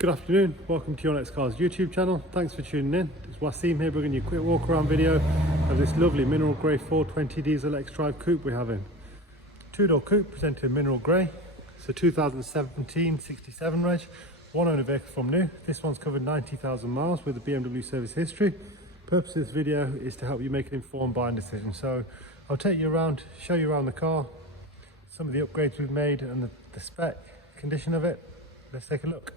Good afternoon, welcome to Your Next Cars YouTube channel. Thanks for tuning in. It's Wasim here bringing you a quick walk around video of this lovely mineral grey 420 diesel X-Drive coupe we have in. Two-door coupe presented in mineral grey. It's a 2017 67 reg, one owner vehicle from new. This one's covered 90,000 miles with a BMW service history. The purpose of this video is to help you make an informed buying decision. So I'll take you around, show you around the car, some of the upgrades we've made and the spec, condition of it. Let's take a look.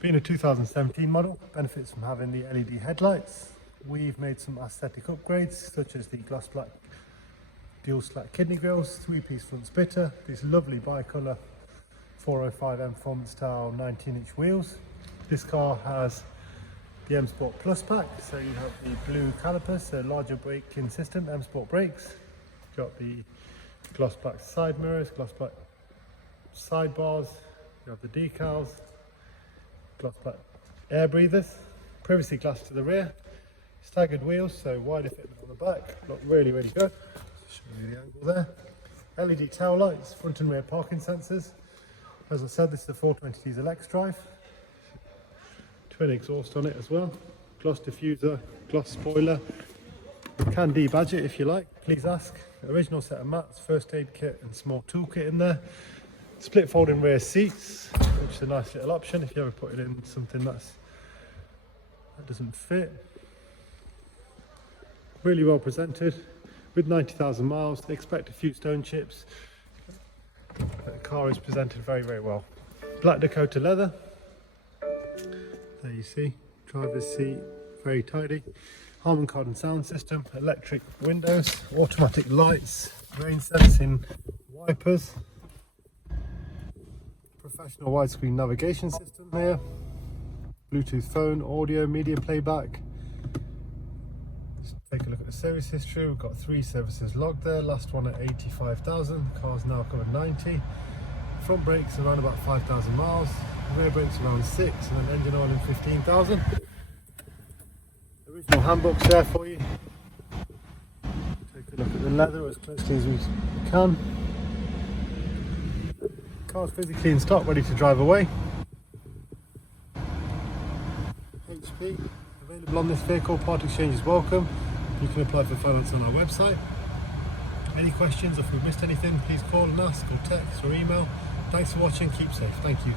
Being a 2017 model, benefits from having the LED headlights. We've made some aesthetic upgrades such as the gloss black dual slack kidney grills, 3-piece front splitter, these lovely bi-colour 405M performance style 19-inch wheels. This car has the M Sport Plus pack, so you have the blue calipers, so larger braking system, M Sport brakes. Got the gloss black side mirrors, gloss black side bars, you have the decals, gloss black air breathers, privacy glass to the rear, staggered wheels, so wider fitment on the back, look really good. Show you the angle there. LED tail lights, front and rear parking sensors. As I said, this is a 420 diesel X-Drive. Twin exhaust on it as well. Gloss diffuser, gloss spoiler. You can debadge it if you like, please ask. Original set of mats, first aid kit and small toolkit in there. Split folding rear seats, which is a nice little option if you ever put it in something that doesn't fit. Really well presented with 90,000 miles. Expect a few stone chips. The car is presented very well. Black Dakota leather. There you see, driver's seat, very tidy. Harman Kardon sound system, electric windows, automatic lights, rain sensing wipers. Professional widescreen navigation system here, Bluetooth phone, audio, media playback. Let's take a look at the service history. We've got 3 services logged there, last one at 85,000, car's now covered 90. Front brakes around about 5,000 miles, rear brakes around 6, and then engine oil in 15,000. Original handbook's there for you. Take a look at the leather as closely as we can. Car's physically in stock, ready to drive away. HP available on this vehicle, part exchange is welcome. You can apply for finance on our website. Any questions, or if we've missed anything, please call and ask, or text or email. Thanks for watching, keep safe, thank you.